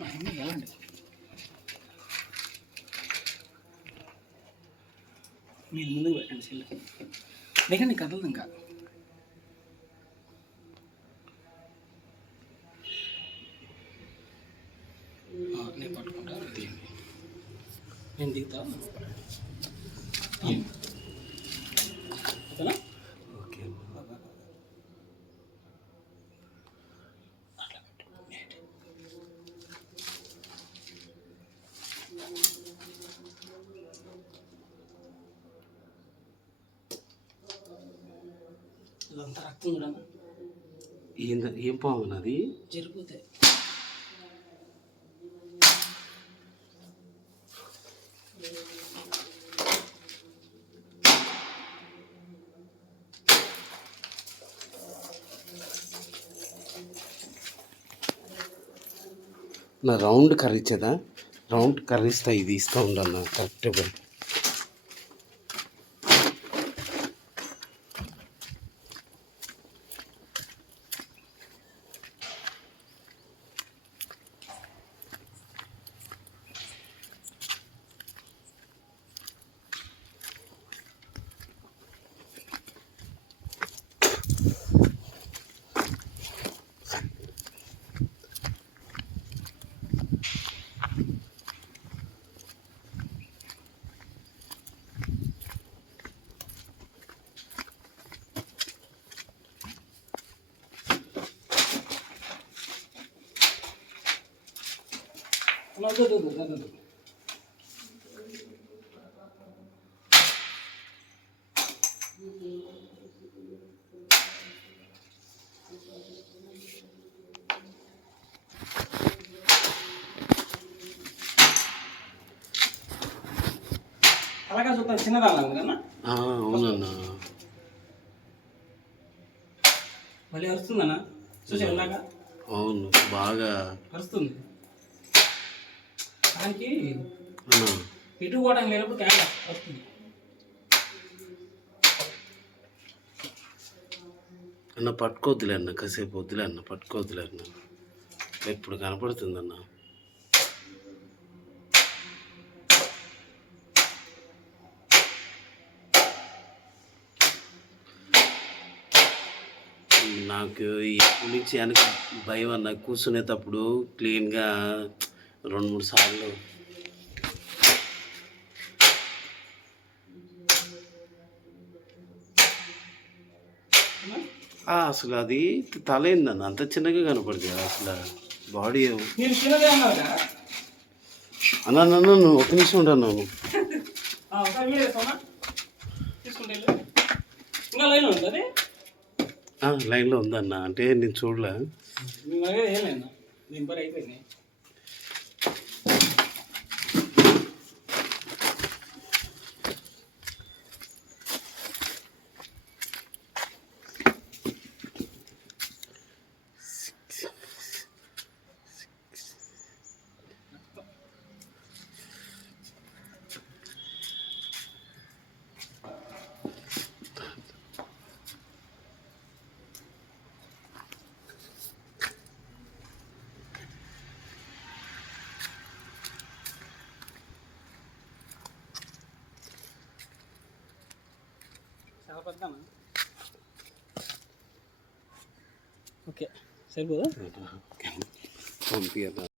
వెళ్ళండి మీరు ముందుకు పెట్టండి సెల్ లేకండి కదలదు ఇంకా నేను పట్టుకుంటాను తీయండి నేను దిగుతా తీయండి. రక్తం చూడమ్మా ఏం ఏం పాము అది నా రౌండ్ కర్రీచ్చేదా రౌండ్ కర్రీస్తా ఇది ఇస్తూ ఉండన్న కరెక్ట్గా అలాగే చూద్దాం చిన్నదాన్ని కదన్నా అవునన్న. మళ్ళీ వస్తుందన్నా చూసా ఇందాక అవును బాగా. వస్తుంది దానికి అన్న ఇటు పోవడానికి లేనప్పుడు తేడా వస్తుంది. అన్న పట్టుకోవద్దులే అన్న కాసేపు వద్దులే అన్న పట్టుకోవద్దులే అన్న. ఎప్పుడు కనపడుతుందన్న? నాకు ఎప్పటి నుంచి వెనక భయం అన్న కూర్చునేటప్పుడు క్లీన్గా రెండు మూడు సార్లు. అసలు అది తల ఏందన్న? అంత చిన్నగా కనపడుతుంది? అసలు బాడీ అన్న నన్ను నువ్వు. ఒక నిమిషం లైన్ ఉంటుంది లైన్లో ఉందన్న. అంటే నేను చూడలే. పెద్ద ఓకే. సరిపోదా? పంపించదా